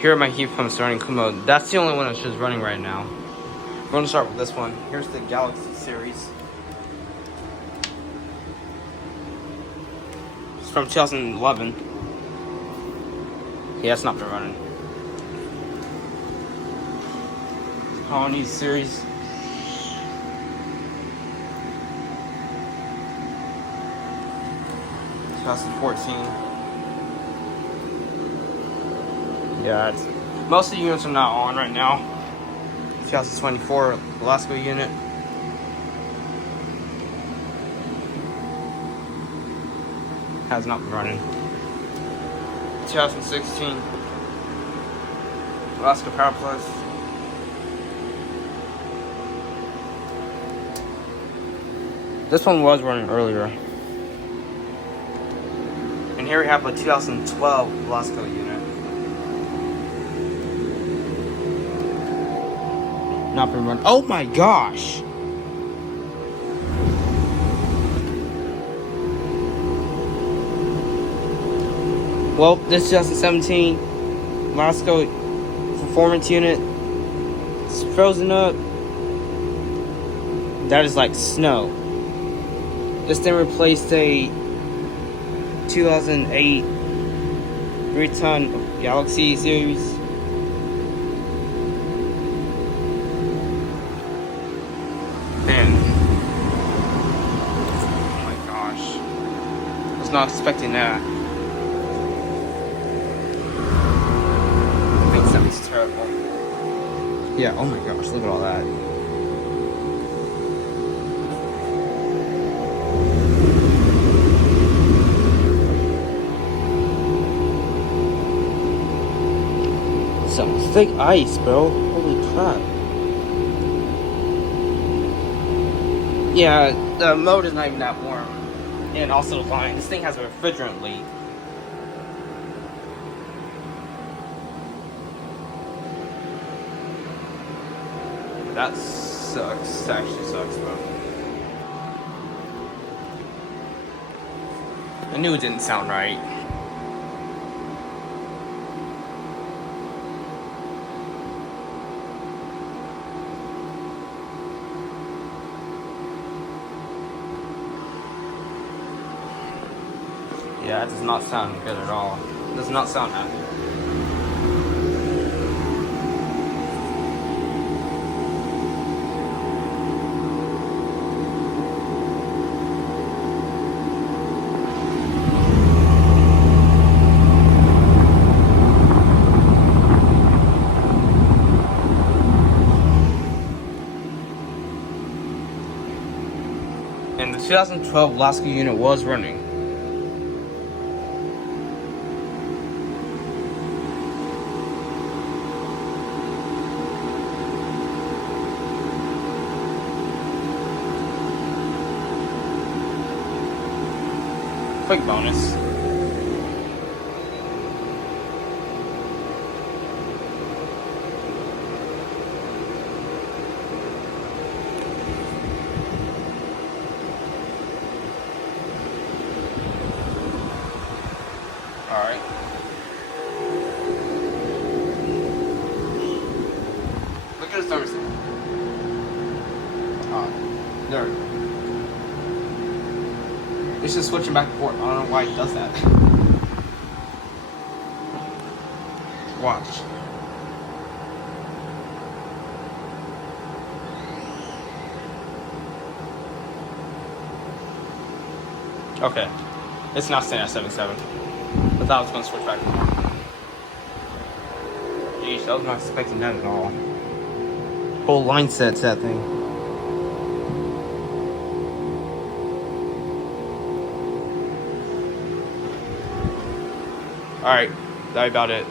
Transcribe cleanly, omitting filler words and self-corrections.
Here are my heat pumps running Kumo. That's the only one that's just running right now. We're going to start with this one. Here's the Galaxy series. It's from 2011. Yeah, it's not been running. Colonies series. Yeah, most of the units are not on right now. 2024 Lasko unit. Has not been running. 2016 Lasko Power Plus. This one was running earlier. And here we have a 2012 Lasko unit. Not been running. Oh my gosh! Well, this 2017 Lasko performance unit is frozen up. That is like snow. This thing replaced a 2008 3-ton Galaxy series. Man. Oh my gosh. I was not expecting that. I think something's terrible. Yeah, oh my gosh, look at all that. Some thick ice, bro. Holy crap. Yeah, the mode is not even that warm. And also the line. This thing has a refrigerant leak. That sucks. That actually sucks, bro. I knew it didn't sound right. Yeah, it does not sound good at all. It does not sound happy. And the 2012 Lasko unit was running. Quick bonus. Alright. Look at his thermostat. There we go. It's just switching back and forth. I don't know why it does that. Watch. Okay. It's not staying at 77. I thought I was going to switch back and forth. Jeez, I was not expecting that at all. Whole line set's that thing. Alright, that's about it.